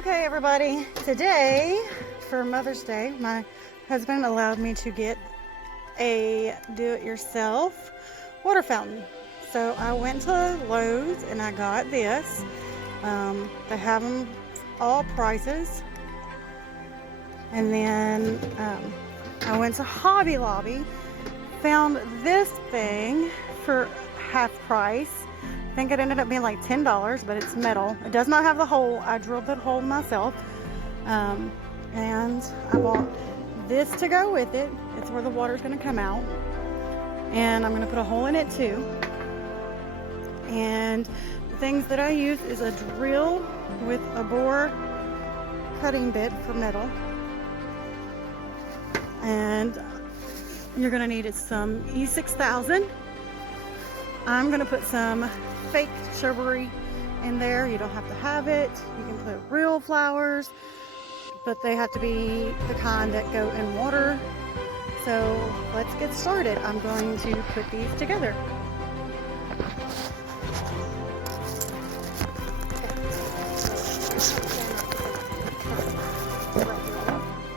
Okay, everybody, today for Mother's Day, my husband allowed me to get a do-it-yourself water fountain. So I went to Lowe's and I got this. They have them all prices. And then I went to Hobby Lobby, found this thing for half price. I think it ended up being like $10, but it's metal. It does not have the hole. I drilled the hole myself. And I bought this to go with it. It's where the water's going to come out. And I'm going to put a hole in it too. And the things that I use is a drill with a bore cutting bit for metal. And you're going to need some E6000. I'm going to put some fake shrubbery in there. You don't have to have it. You can put real flowers, but they have to be the kind that go in water. So let's get started. I'm going to put these together.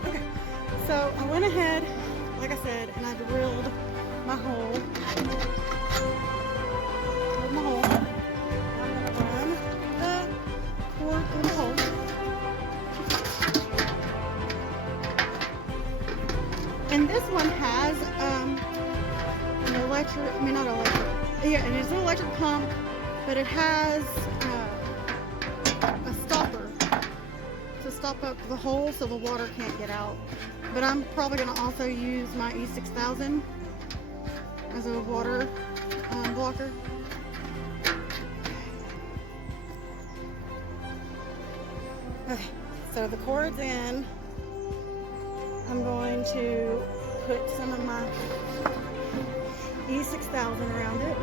Okay, so I went ahead, like I said, and I drilled my hole. And this one has an electric, and it's an electric pump, but it has a stopper to stop up the hole so the water can't get out. But I'm probably going to also use my E6000 as a water blocker. Okay, so the cord's in. I'm going to put some of my E6000 around it.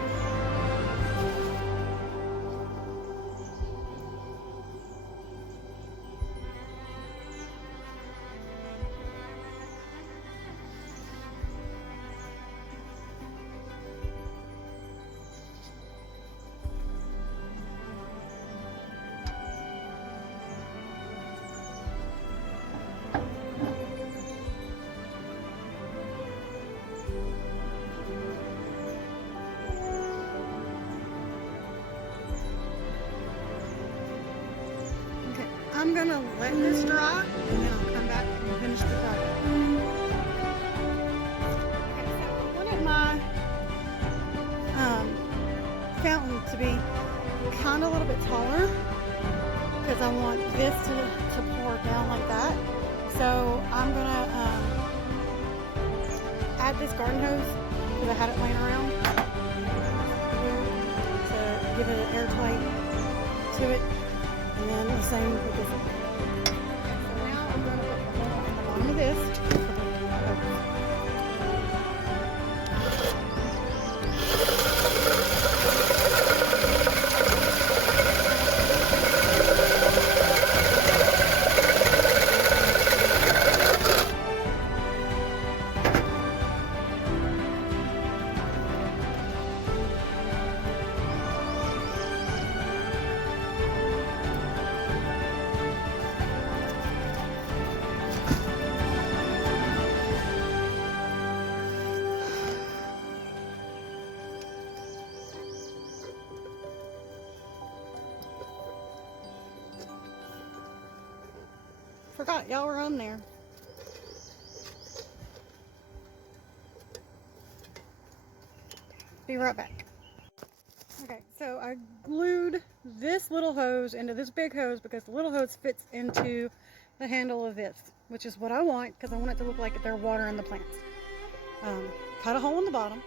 I'm gonna let this dry and then I'll come back and finish the project. Okay, so I wanted my fountain to be kind of a little bit taller because I want this to pour down like that. So I'm gonna add this garden hose because I had it laying around to give it an airtight to it. And then the same with this one. So now I'm going to put the hole on the bottom of this. Forgot y'all were on there. Be right back. Okay, so I glued this little hose into this big hose because the little hose fits into the handle of this, which is what I want because I want it to look like they're watering the plants. Cut a hole in the bottom.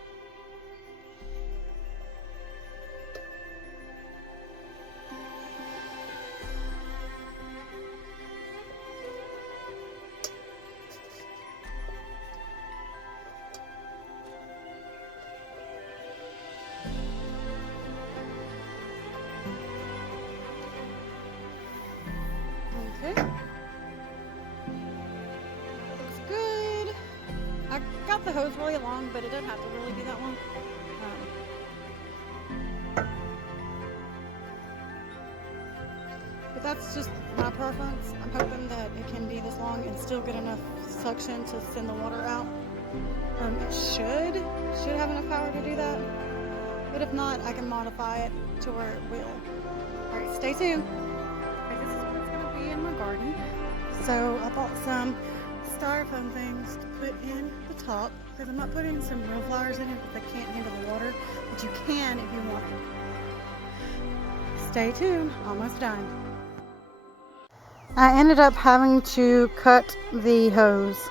Okay. Looks good. I got the hose really long, but it doesn't have to really be that long. But that's just my preference. I'm hoping that it can be this long and still get enough suction to send the water out. It should have enough power to do that, but if not, I can modify it to where it will. Alright, stay tuned. Okay, this is what it's going to be in my garden. So I bought some styrofoam things to put in the top because I'm not putting some real flowers in it if they can't handle the water, but you can if you want. Stay tuned, almost done. I ended up having to cut the hose